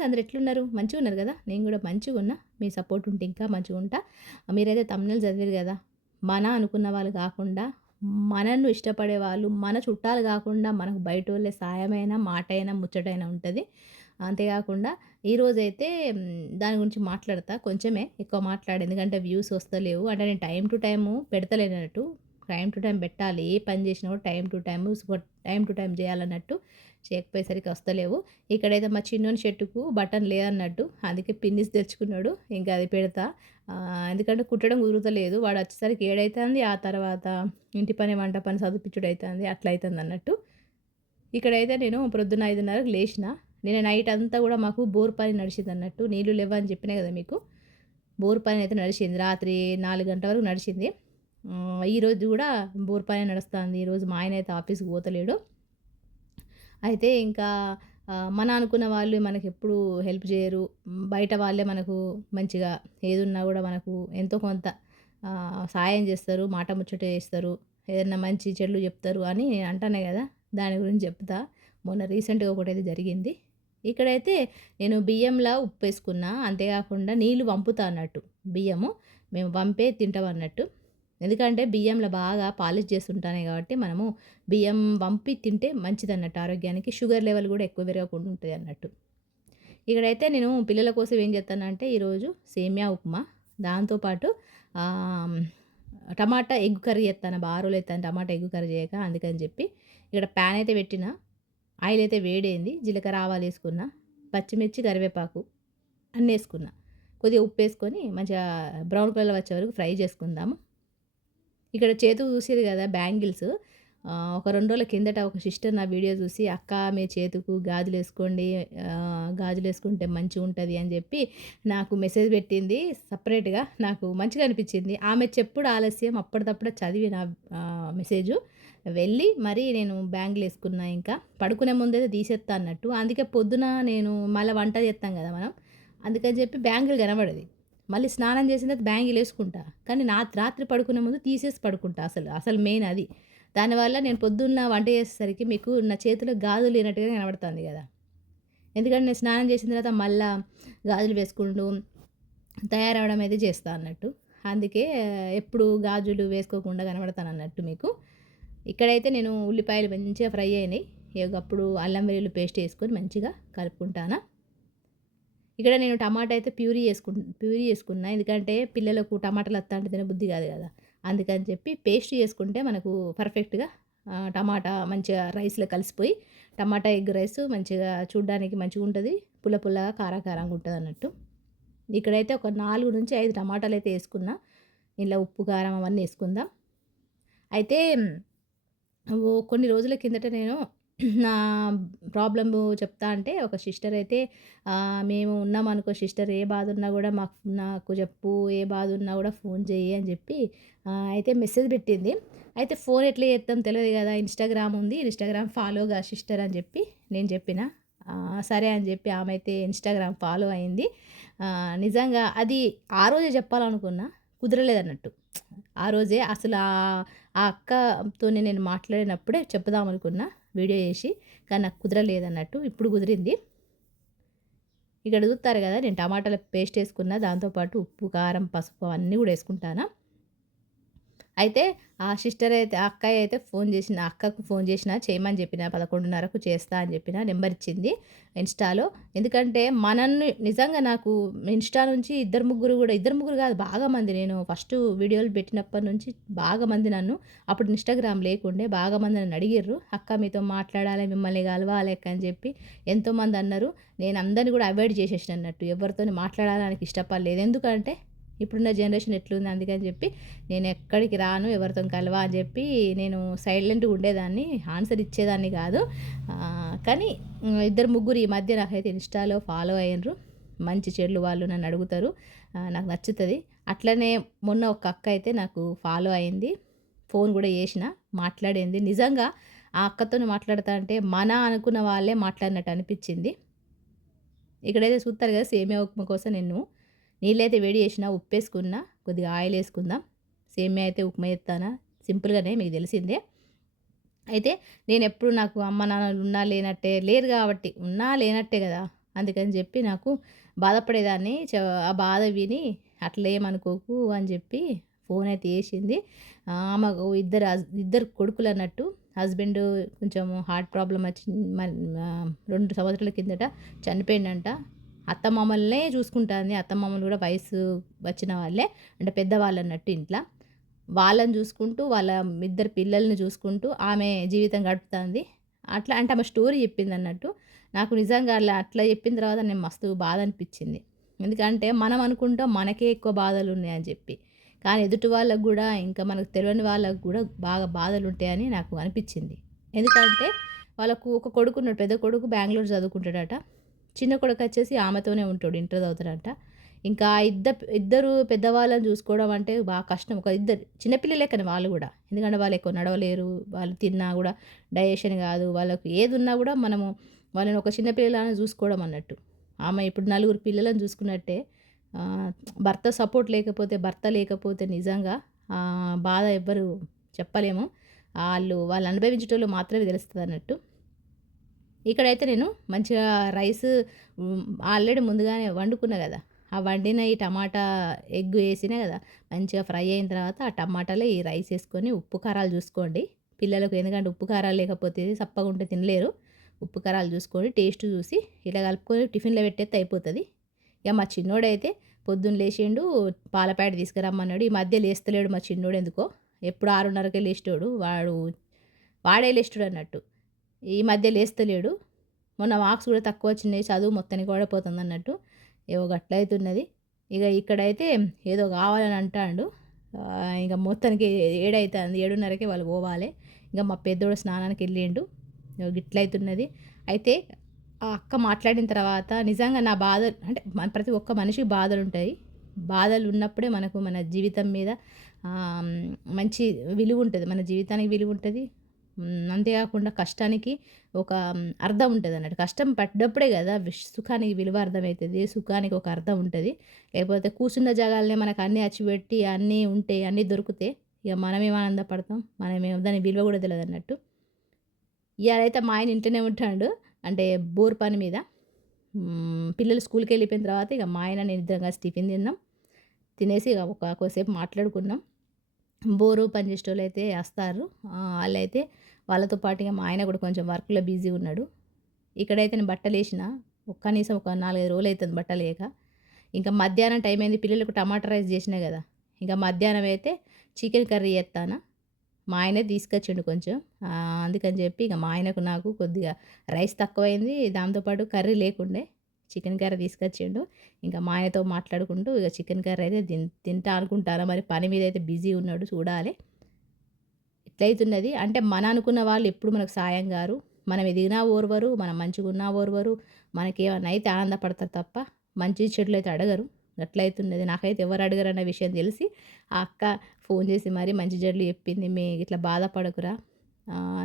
Friends అందరూ ఎట్లున్నారు? మంచిగున్నారు గదా! నేను గూడా మంచిగున్నా. మీ సపోర్ట్ ఉంటే ఇంకా మంచిగుంటా. మీరైతే థంబ్‌నెయిల్ చదివిర్రు గదా! మన అనుకున్న వాళ్ళు గాకుండా, మనను ఇష్టపడే వాళ్ళు, మన చుట్టాలు గాకుండా మనకు బయటోళ్ళే సాయమైనా, మాటైనా, ముచ్చటైనా ఉంటది. అంతేగాకుండా ఈరోజైతే దాని గురించి మాట్లాడతా. కొంచెమే ఎక్కువ మాట్లాడ ఎందుకంటే వ్యూస్ వస్తలేవు. అంటే నేను టైమ్ టు టైము పెడతలేనన్నట్టు. టైమ్ టు టైమ్ పెట్టాలి. ఏ పని చేసినా కూడా టైమ్ టు టైమ్ చేయాలన్నట్టు. చేయకపోయేసరికి వస్తలేవు. ఇక్కడైతే మా చిన్నోని షర్టుకు బటన్ లేదన్నట్టు. అందుకే పిన్నిస్ తెచ్చుకున్నాడు. ఇంకా అది పెడతా. ఎందుకంటే కుట్టడం కుదురుతలేదు. వాడు వచ్చేసరికి 7 అయితాంది. ఆ తర్వాత ఇంటి పని, వంట పని సదుపిచ్చుడు అయితాంది. అట్లా అయితందన్నట్టు. ఇక్కడైతే నేను ప్రొద్దున 5:30కి లేచిన. నిన్న నైట్ అంతా కూడా మాకు బోర్ పని నడిచిందన్నట్టు. నీళ్లు లేవని చెప్పినా కదా మీకు. బోర్ పని అయితే నడిచింది. రాత్రి 4 గంటల వరకు నడిచింది. ఈరోజు కూడా బోర్ పనే నడుస్తాంది. ఈరోజు మా ఆయన అయితే ఆఫీస్‌కి పోతలేడు. అయితే ఇంకా మన అనుకున్న వాళ్ళు మనకెప్పుడు హెల్ప్ చేయరు. బయట వాళ్ళే మనకు మంచిగా ఏదున్నా గూడా మనకు ఎంతో కొంత సాయం చేస్తారు. మాట ముచ్చట చేస్తారు. ఏదన్నా మంచి చెడులు చెప్తారు అని నేను అంటానే గదా! దాని గురించి చెప్తా. మొన్న రీసెంట్‌గా ఒకటైతే జరిగింది. ఇక్కడైతే నేను బియ్యంలా ఉప్పేసుకున్నా. అంతేగాకుండా నీళ్ళు వంపుతా అన్నట్టు. బియ్యము మేము వంపే తింటామన్నట్టు. ఎందుకంటే బియ్యంలో బాగా పాలిష్ చేసుంటానే కాబట్టి మనము బియ్యం వంపి తింటే మంచిదన్నట్టు ఆరోగ్యానికి. షుగర్ లెవెల్ గూడా ఎక్కువ పెరగకుండా ఉంటదన్నట్టు. ఇక్కడైతే నేను పిల్లల కోసం ఏం చేత్తానంటే ఈరోజు సేమ్యా ఉప్మా, దాంతో పాటు ఆహ్, టమాటా ఎగ్ కర్రీ చేత్తాను. బా రోజులైతాంది టమాటా ఎగ్ కర్రీ చేయక. అందుకని చెప్పి ఇక్కడ ప్యాన్ అయితే పెట్టిన. ఆయిల్ అయితే వేడైంది. జీలకర్ర, ఆవాలేసుకున్న, పచ్చిమిర్చి, కరివేపాకు అన్నేసుకున్నా. కొద్దిగా ఉప్పేసుకొని మంచిగా బ్రౌన్ కలర్ వచ్చే వరకు ఫ్రై చేసుకుందాము. ఇక్కడ చేతుకు చూసిర్రు గదా! బ్యాంగిల్స్. ఒక 2 రోజుల కిందట ఒక సిస్టర్ నా వీడియో చూసి, "అక్క మీ చేతుకు గాజులేసుకోండి. గాజులేసుకుంటే మంచిగుంటది" అని జెప్పి నాకు మెసేజ్ పెట్టింది. సెపరేట్‌గా నాకు మంచిగా అనిపించింది. ఆమె చెప్పుడు ఆలస్యం అప్పటిదప్పుడే చదివిన మెసేజు. వెళ్ళి మరి నేను బ్యాంగిలేసుకున్నా ఇంకా. పడుకునే ముందైతే తీసేత్తా అన్నట్టు. అందుకే పొద్దున నేను మళ్ళా వంట చేత్తాం గదా మనం. అందుకని చెప్పి బ్యాంగిల్ కనబడది. మళ్ళీ స్నానం చేసిన తర్వాత బ్యాంగిలేసుకుంటా. కానీ రాత్రి పడుకునే ముందు తీసేసి పడుకుంటా అసలు మెయిన్ అది. దానివల్ల నేను పొద్దున్న వంట చేసేసరికి మీకు నా చేతిలో గాజులు లేనట్టుగా కనబడుతుంది గదా! ఎందుకంటే నేను స్నానం చేసిన తర్వాత మళ్ళా గాజులు వేసుకుంటూ తయారవ్వడం అయితే చేస్తా అన్నట్టు. అందుకే ఎప్పుడు గాజులు వేసుకోకుండా కనబడతానన్నట్టు మీకు. ఇక్కడైతే నేను ఉల్లిపాయలు మంచిగా ఫ్రై అయినాయి. అప్పుడు అల్లం వెల్లుల్లి పేస్ట్ ఏసుకొని మంచిగా కలుపుకుంటానా. ఇక్కడ నేను టమాటా అయితే ప్యూరీ చేసుకున్నా. ఎందుకంటే పిల్లలకు టమాటాలు అంటే తినబుద్ధి కాదు కదా! అందుకని చెప్పి పేస్ట్ చేసుకుంటే మనకు పర్ఫెక్ట్‌గా టమాటా మంచిగా రైస్‌లో కలిసిపోయి టమాటా ఎగ్ రైస్ మంచిగా చూడ్డానికి మంచిగుంటది. పుల్ల పుల్లగా, కారంగా ఉంటదన్నట్టు. ఇక్కడైతే ఒక 4-5 టమాటాలైతే ఏసుకున్నా. ఇందులో ఉప్పు, కారం అవన్నీ ఏసుకుందాం. అయితే కొన్ని రోజుల కిందట నేను నా ప్రాబ్లము చెప్తా అంటే ఒక సిస్టర్ అయితే మేము ఉన్నామనుకో సిస్టర్ ఏ బాధ ఉన్నా కూడా నాకు చెప్పు, ఏ బాధ ఉన్నా కూడా ఫోన్ చెయ్యి అని చెప్పి అయితే మెసేజ్ పెట్టింది. అయితే ఫోన్ ఎట్లా చేస్తాం తెలియదు కదా! ఇన్‌స్టాగ్రామ్ ఉంది. ఇన్‌స్టాగ్రామ్ ఫాలోగా సిస్టర్ అని చెప్పి నేను చెప్పిన. సరే అని చెప్పి ఆమె అయితే ఇన్‌స్టాగ్రామ్ ఫాలో అయింది. నిజంగా అది ఆ రోజే చెప్పాలనుకున్నా కుదరలేదన్నట్టు. ఆ రోజే అసలు ఆ అక్కతోని నేను మాట్లాడినప్పుడే చెప్పుదామనుకున్నా వీడియో చేసి. కానీ నాకు కుదరలేదన్నట్టు. ఇప్పుడు కుదిరింది. ఇక్కడ చూస్తారు కదా! నేను టమాటాల పేస్ట్ ఏసుకున్న. దాంతో పాటు ఉప్పు, కారం, పసుపు అన్నీ కూడా ఏసుకుంటానా. అయితే ఆ సిస్టర్ అయితే ఆ అక్కయ్య అయితే అక్కకు ఫోన్ చేసినా చేయమని చెప్పిన. 11:30కు చేస్తా అని చెప్పిన. నెంబర్ ఇచ్చింది ఇన్‌స్టాలో. ఎందుకంటే మనల్ని నిజంగా నాకు ఇన్‌స్టా నుంచి ఇద్దరు ముగ్గురు కాదు బాగా మంది నేను ఫస్ట్ వీడియోలు పెట్టినప్పటి నుంచి బాగా మంది నన్ను అప్పుడు ఇన్‌స్టాగ్రామ్ లేకుండే బాగా మంది నన్ను అడిగిర్రు. "అక్క మీతో మాట్లాడాలి, మిమ్మల్ని కలవాలి అక్క" అని చెప్పి ఎంతోమంది అన్నారు. నేను అందరిని కూడా అవాయిడ్ చేసేసిన అన్నట్టు. ఎవరితోని మాట్లాడడానికి ఇష్టపడలేదు. ఎందుకంటే ఇప్పుడున్న జనరేషన్ ఎట్లుంది అందుకని చెప్పి నేను ఎక్కడికి రాను, ఎవరితోని కలవా అని చెప్పి నేను సైలెంట్‌గా ఉండేదాన్ని. ఆన్సర్ ఇచ్చేదాన్ని కాదు. కానీ ఇద్దరు ముగ్గురు ఈ మధ్య నాకైతే ఇన్‌స్టాలో ఫాలో అయ్యిండ్రు. మంచి చెడులు వాళ్ళు నన్ను అడుగుతారు. నాకు నచ్చుతది. అట్లనే మొన్న ఒక అక్క అయితే నాకు ఫాలో అయింది. ఫోన్ కూడా చేసిన, మాట్లాడింది. నిజంగా ఆ అక్కతోని మాట్లాడతా అంటే మన అనుకున్న వాళ్ళే మాట్లాడినట్టు అనిపించింది. ఇక్కడైతే చూస్తారు కదా! సేమియా ఉప్మా కోసం నేను నీళ్ళైతే వేడి చేసిన, ఉప్పేసుకున్న, కొద్దిగా ఆయిల్ ఏసుకుందాం. సేమియా అయితే ఉప్మా చేత్తానా సింపుల్‌గానే మీకు తెలిసిందే. అయితే నేనెప్పుడు నాకు అమ్మ నాన్నలు ఉన్నా లేనట్టే లేరు కాబట్టి ఉన్నా లేనట్టే కదా! అందుకని చెప్పి నాకు బాధపడేదాన్ని. ఆ బాధ విని అట్లేమనుకోకు అని చెప్పి ఫోనయితే చేసింది. ఆమెకు ఇద్దరు కొడుకులన్నట్టు. హస్బెండు కొంచెం హార్ట్ ప్రాబ్లమ్ వచ్చి 2 సంవత్సరాల కిందట చనిపోయిండంట. అత్తమామలనే చూసుకుంటాంది. అత్తమామలు కూడా వయసు వచ్చిన వాళ్ళే. అంటే పెద్దవాళ్ళన్నట్టు ఇంట్ల. వాళ్ళని చూసుకుంటూ, వాళ్ళ ఇద్దరు పిల్లల్ని చూసుకుంటూ ఆమె జీవితం గడుపుతాంది. అట్లా అంటే ఆమె స్టోరీ చెప్పిందన్నట్టు. నాకు నిజంగా అట్లా చెప్పిన తర్వాత నేను మస్తు బాధ అనిపిచ్చింది. ఎందుకంటే మనం అనుకుంటాం మనకే ఎక్కువ బాధలున్నాయని చెప్పి. కానీ ఎదుటి వాళ్ళకి గూడా ఇంకా మనకు తెలవని వాళ్ళకి గూడా బాగా బాధలుంటాయని నాకు అనిపిచ్చింది. ఎందుకంటే వాళ్ళకు ఒక కొడుకున్నాడు. పెద్ద కొడుకు బెంగుళూరు చదువుకుంటాడట. చిన్న కొడుకొచ్చేసి ఆమెతోనే ఉంటాడు. ఇంటర్ చదువుతాడంట. ఇంకా ఇద్దరు పెద్దవాళ్ళని చూసుకోవడం అంటే బాగా కష్టం. ఒక ఇద్దరు చిన్నపిల్లల లెక్కనే వాళ్ళు గూడా. ఎందుకంటే వాళ్ళు ఎక్కువ నడవలేరు. వాళ్ళు తిన్నా గూడా డైజెషన్ గాదు. వాళ్ళకి ఏదున్నా గూడా మనము వాళ్ళని ఒక చిన్న పిల్లలానే చూసుకోవడం అన్నట్టు. ఆమె ఇప్పుడు నలుగురు పిల్లలను చూసుకున్నట్టే భర్త సపోర్ట్ లేకపోతే, భర్త లేకపోతే నిజంగా బాధ ఎవ్వరు చెప్పలేము. వాళ్ళు అనుభవించేటోళ్ళు మాత్రమే తెలుస్తదన్నట్టు. ఇక్కడైతే నేను మంచిగా రైసు ఆల్రెడీ ముందుగానే వండుకున్నా గదా! ఆ వండిన ఈ టమాటా ఎగ్ ఏసినా గదా! మంచిగా ఫ్రై అయిన తర్వాత ఆ టమాటాలో ఈ రైస్ ఏసుకొని ఉప్పు, కారాలు చూసుకోండి. పిల్లలకు ఎందుకంటే ఉప్పు, కారాలు లేకపోతే సప్పగుంటే తినలేరు. ఉప్పు, కారాలు చూసుకొని టేస్ట్ చూసి ఇలా కలుపుకొని టిఫిన్‌లో పెట్టేత్తే అయిపోతది. ఇక మా చిన్నోడైతే పొద్దున్న లేచిండు, పాల ప్యాకెట్ తీసుకురమ్మన్నాడు. ఈ మధ్య లేస్తలేడు మా చిన్నోడు ఎందుకో. ఎప్పుడు 6:30కే లేచేటోడు. వాడే లేచేటోడన్నట్టు. ఈ మధ్య లేస్తలేడు. మొన్న మార్క్స్ కూడా తక్కువొచ్చినాయి. చదువు మొత్తానికి పడిపోతుందన్నట్టు. ఏవో గట్లయితున్నది. ఇగ ఇక్కడైతే ఏదో కావాలని అంటాండు. ఇగ మొత్తానికి 7 అయితాంది. 7:30కే వాళ్ళు పోవాలే. ఇంక మా పెద్దోడు స్నానానికెళ్ళిండు. ఇగో గిట్లయితున్నది. అయితే ఆ అక్క మాట్లాడిన తర్వాత నిజంగా నా బాధ అంటే ప్రతి ఒక్క మనిషికి బాధలుంటాయి. బాధలున్నప్పుడే మనకు మన జీవితం మీద మంచి విలువుంటది. మన జీవితానికి విలువుంటది. అంతేకాకుండా కష్టానికి ఒక అర్థం ఉంటదన్నట్టు. కష్టం పడ్డప్పుడే గదా! సుఖానికి విలువ అర్థమైతది. సుఖానికి ఒక అర్థం ఉంటది. లేకపోతే కూర్చున్న జాగాలనే మనకు అన్నీ అచ్చిపెట్టి, అన్నీ ఉంటే, అన్నీ దొరికితే ఇగ మనమేం ఆనందపడతాం? మనమేం దాని విలువ గూడా తెలవదన్నట్టు. ఇయాలైతే మా ఆయన ఇంట్లోనే ఉంటాండు. అంటే బోర్ పని మీద. పిల్లలు స్కూలుకెళ్ళిపోయిన తర్వాత ఇగ మా ఆయన నేను ఇద్దరం కలిసి టిఫిన్ తిన్నాం. తినేసి ఇగ కొద్దిసేపు మాట్లాడుకున్నాం. బోరు పని చేసేటోళ్ళైతే వస్తారు. ఆళ్ళైతే వాళ్ళతో పాటు ఇగ మా ఆయన కూడా కొంచెం వర్క్‌లో బిజీ ఉన్నాడు. ఇక్కడైతే నేను బట్టలేసిన కనీసం ఒక 4, 5 రోజులైతుంది బట్టలేయక. ఇంకా మధ్యాహ్నం టైం అయింది. పిల్లలకు టమాటా రైస్ చేసినా గదా! ఇంక మధ్యాహ్నం అయితే చికెన్ కర్రీ చేత్తాన. మా ఆయనే తీసుకొచ్చిండు కొంచెం. అందుకని చెప్పి ఇక మా ఆయనకు నాకు కొద్దిగా రైస్ తక్కువైంది. దాంతో పాటు కర్రీ లేకుండే. చికెన్ కర్రీ తీసుకొచ్చిండు. ఇంకా మా ఆయనతో మాట్లాడుకుంటూ ఇక చికెన్ కర్రీ అయితే తింటా అనుకుంటాను. మరి పని మీద అయితే బిజీ ఉన్నాడు చూడాలి. ఇట్లయితున్నది. అంటే మన అనుకున్న వాళ్ళు ఎప్పుడు మనకు సాయం గారు. మనం ఎదిగినా ఓర్వరు. మనం మంచిగున్నా ఓర్వరు. మనకేమన్నా అయితే ఆనందపడతారు తప్ప మంచి చెడులైతే అడగరు. గట్లయితున్నది. నాకైతే ఎవరు అడగరన్న విషయం తెలిసి ఆ అక్క ఫోన్ చేసి మరీ మంచి చెడులు చెప్పింది. ఇట్లా బాధపడకురా.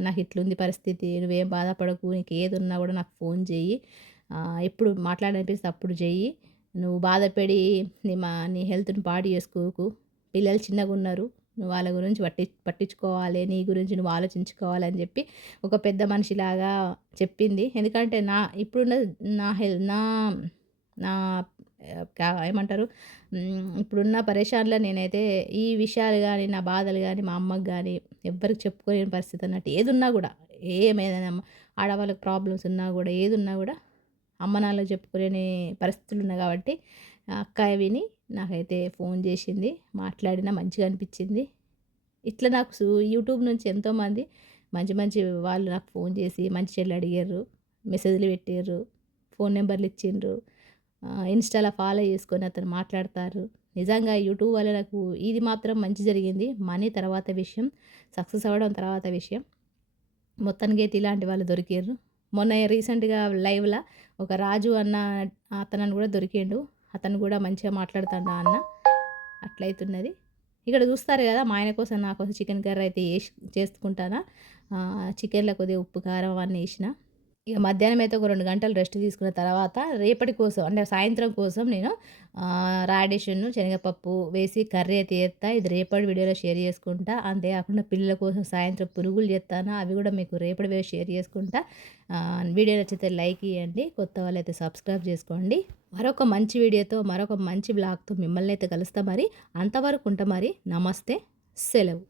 నాకు ఇట్లుంది పరిస్థితి. నువ్వేం బాధపడకు. నీకు ఏదున్నా కూడా నాకు ఫోన్ చెయ్యి. ఎప్పుడు మాట్లాడాలనిపిస్తే అప్పుడు చెయ్యి. నువ్వు బాధపడి నీ హెల్త్‌ని పాడు చేసుకోకు. పిల్లలు చిన్నగున్నారు. నువ్వు వాళ్ళ గురించి పట్టించుకోవాలి. నీ గురించి నువ్వు ఆలోచించుకోవాలని చెప్పి ఒక పెద్ద మనిషిలాగా చెప్పింది. ఎందుకంటే ఇప్పుడున్న నా హెల్ నా నా ఏమంటారు ఇప్పుడున్న పరేషాన్‌లో నేనైతే ఈ విషయాలు గానీ, నా బాధలు గానీ, మా అమ్మకి గానీ ఎవ్వరికి చెప్పుకోలేని పరిస్థితి అన్నట్టు. ఏదున్నా గూడా ఏమైనా ఆడవాళ్ళకి ప్రాబ్లమ్స్ ఉన్నా గూడా, ఏదున్నా గూడా అమ్మ నాన్నలకు చెప్పుకోలేని పరిస్థితులున్నాయి కాబట్టి అక్క విని నాకైతే ఫోన్ చేసింది. మాట్లాడినా మంచిగా అనిపించింది. ఇట్లా నాకు యూట్యూబ్ నుంచి ఎంతోమంది మంచి మంచి వాళ్ళు నాకు ఫోన్ చేసి మంచి చెడులు అడిగారు. మెసేజ్‌లు పెట్టిర్రు. ఫోన్ నెంబర్‌లు ఇచ్చిండ్రు. ఇన్‌స్టాలో ఫాలో చేసుకొని అతను మాట్లాడతారు. నిజంగా యూట్యూబ్ వల్ల నాకు ఇది మాత్రం మంచి జరిగింది. మనీ తర్వాత విషయం. సక్సెస్ అవ్వడం తర్వాత విషయం. మొత్తానికైతే ఇలాంటి వాళ్ళు దొరికిర్రు. మొన్న రీసెంట్‌గా లైవ్‌ల ఒక రాజు అన్న అతనని కూడా దొరికిండు. అతను కూడా మంచిగా మాట్లాడుతాండు ఆ అన్న. అట్లయితున్నది. ఇక్కడ చూస్తారు కదా! మా ఆయన కోసం, నా కోసం చికెన్ కర్రీ అయితే చేసుకుంటానా. చికెన్‌లో కొద్దిగా ఉప్పు, కారం అవన్నీ ఏసిన. ఇక మధ్యాహ్నం అయితే ఒక 2 గంటలు రెస్ట్ తీసుకున్న తర్వాత రేపటి కోసం అంటే సాయంత్రం కోసం నేను రాడిషును, శనగపప్పు వేసి కర్రీ అయితే చేత్తా. ఇది రేపటి వీడియోలో షేర్ చేసుకుంటా. అంతేకాకుండా పిల్లల కోసం సాయంత్రం పునుగులు చేత్తాను. అవి కూడా మీకు రేపటి వీడియో షేర్ చేసుకుంటా. వీడియో నచ్చితే లైక్ ఇయ్యండి. కొత్త వాళ్ళైతే సబ్స్క్రైబ్ చేసుకోండి. మరొక మంచి వీడియోతో, మరొక మంచి బ్లాగ్‌తో మిమ్మల్ని అయితే కలుస్తా మరి. అంతవరకు ఉంటా మరి. నమస్తే. సెలవు.